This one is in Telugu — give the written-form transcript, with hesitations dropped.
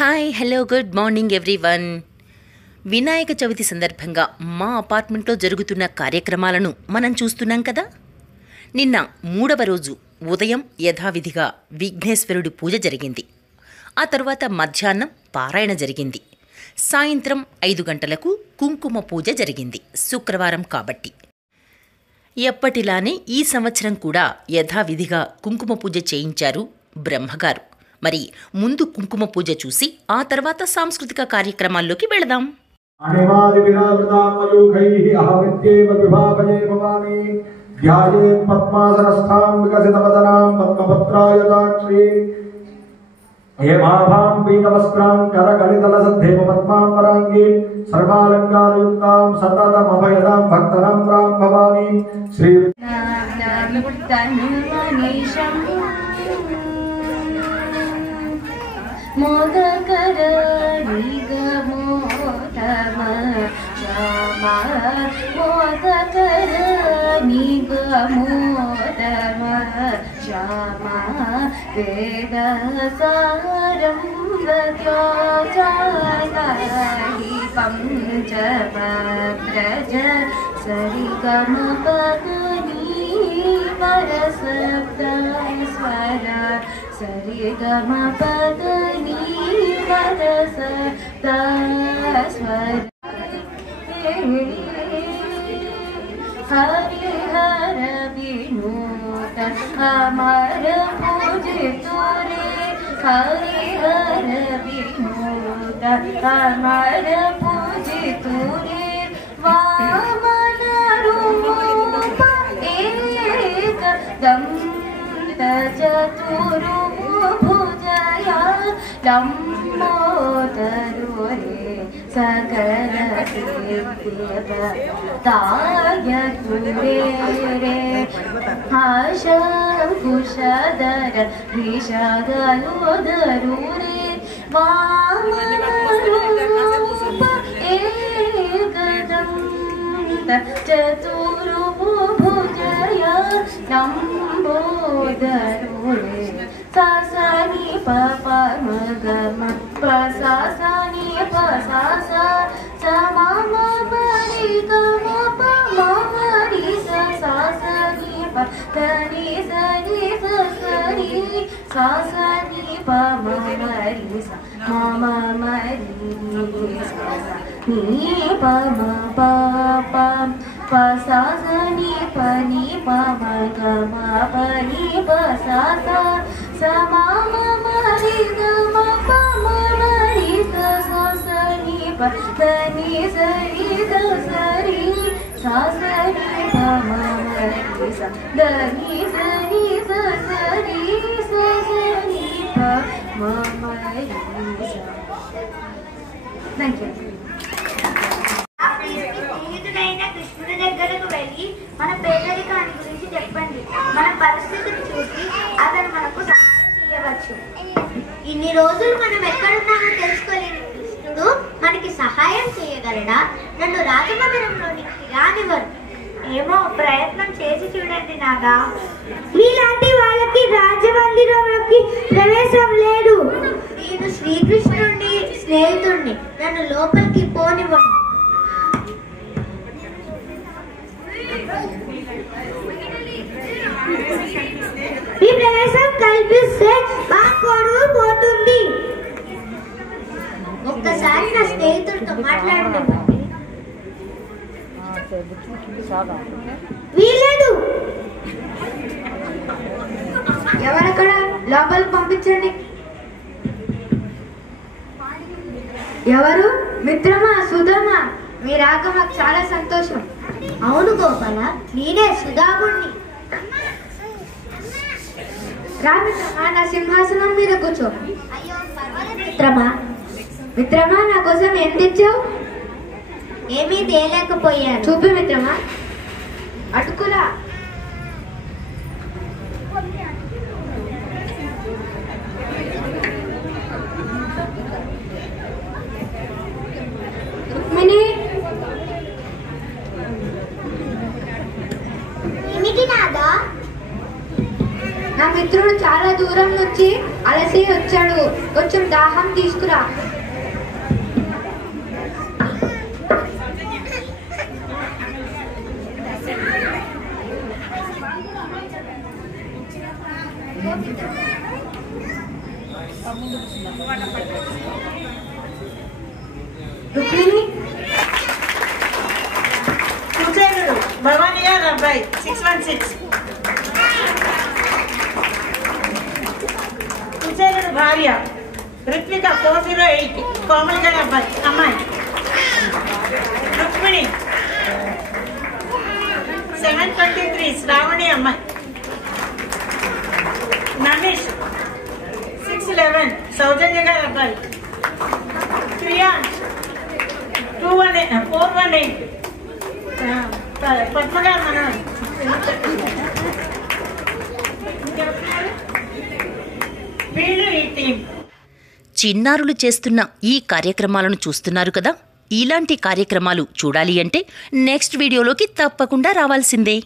Hi hello good morning everyone. Vinayaka Chavithi సందర్భంగా మా అపార్ట్మెంట్లో జరుగుతున్న కార్యక్రమాలను మనం చూస్తున్నాం కదా. నిన్న 3వ రోజు ఉదయం యథావిధిగా విఘ్నేశ్వరుడి పూజ జరిగింది. ఆ తర్వాత మధ్యాహ్నం పారాయణ జరిగింది. సాయంత్రం 5 గంటలకు కుంకుమ పూజ జరిగింది, శుక్రవారం కాబట్టి. ఎప్పటిలానే ఈ సంవత్సరం కూడా యథావిధిగా కుంకుమ పూజ చేయించారు బ్రహ్మగారు. మరి ముందు కుంకుమ పూజ చూసి ఆ తర్వాత సాంస్కృతిక కార్యక్రమాల్లోకి వెళదాం. मोदकर निगमोदम श्याम मोदकर निगमोदम श्याम वेद सारं वत्योचारि पंचभद्रज सरिगम पदनी परसप्तस्वर सरिगम पदनी परसप्तस्वर हरिहर विनोद अमर पूजित रे हरिहर विनोद अमर पूजित रे वामन रूप एकदम चतुर्भुजया लम्बोदरो रे सकल सिद्धिदायक रे शंकुशधर वृषगलोदरो रे वामन रूप एकदन्त चतुर्भुजया लम्बोदरो रे सासनि पप मगम पसासनि पसासा समम मरि गम पमरि सासनि पनि सनि ससरि सासनि पमरि मम मरि नि पम पप पसासनि पनि पम गम पनि पसासा समम मरि गम पम मरि ससनि पनि सरि ससरि सासनि पम मरि सनि सरि ससरि ससनि पम मरि थैंक यू. కృష్ణుడి దగ్గరకు వెళ్ళి మన పేదరికాన్ని గురించి చెప్పండి. మన పరిస్థితిని చూసి అతను మనకు సహాయం చేయవచ్చు. ఇన్ని రోజులు మనం ఎక్కడున్నామో తెలుసుకోలేని కృష్ణుడు మనకి సహాయం చేయగలడా? నన్ను రాజమందిరంలోనికి రానివ్వరు. ఏమో, ప్రయత్నం చేసి చూడండి నాగా. మీలాంటి వాళ్ళకి రాజమందిరంలోకి ప్రవేశం లేదు. నేను శ్రీకృష్ణుడి స్నేహితుడిని, నన్ను లోపలికి పోనివ్వండి. ఈ ప్రవేశం కల్పిస్తే మా కొడుకు పోతుంది. ఒక్కసారి నా స్నేహితుడితో మాట్లాడండి. వీలేదు. ఎవరక్కడ? లోపలికి పంపించండి. ఎవరు? మిత్రమా, సుధమా, మీ రాక మాకు చాలా సంతోషం. అవును గోపాల, నేనే సుధాముణ్ణి. రా మిత్రమా, నా సింహాసనం మీద కూర్చో. అయ్యో మిత్రమా. మిత్రమా, నా కోసం ఏం తెచ్చావు? ఏమీ తేలేకపోయాను. చూపి మిత్రమా. అటుకులా. ఏమిటి నాదా? నా మిత్రుడు చాలా దూరం నుంచి తులసి వచ్చాడు, కొంచెం దాహం తీసుకురా. రుక్మిణి కుచేలుడు భవానీ గారు అబ్బాయి 616. కుచేలుడు భార్య రుత్విక 408 కోమల్ గారి అబ్బాయి అమ్మాయి. రుక్మిణి 723 శ్రావణి అమ్మాయి. నమేష్ 611 సౌజన్య గారి అబ్బాయి. క్రియాన్స్ 418 పద్మ గారు మన వీళ్ళు ఈ టీం. చిన్నారులు చేస్తున్న ఈ కార్యక్రమాలను చూస్తున్నారు కదా. ఇలాంటి కార్యక్రమాలు చూడాలి అంటే నెక్స్ట్ వీడియోలోకి తప్పకుండా రావాల్సిందే.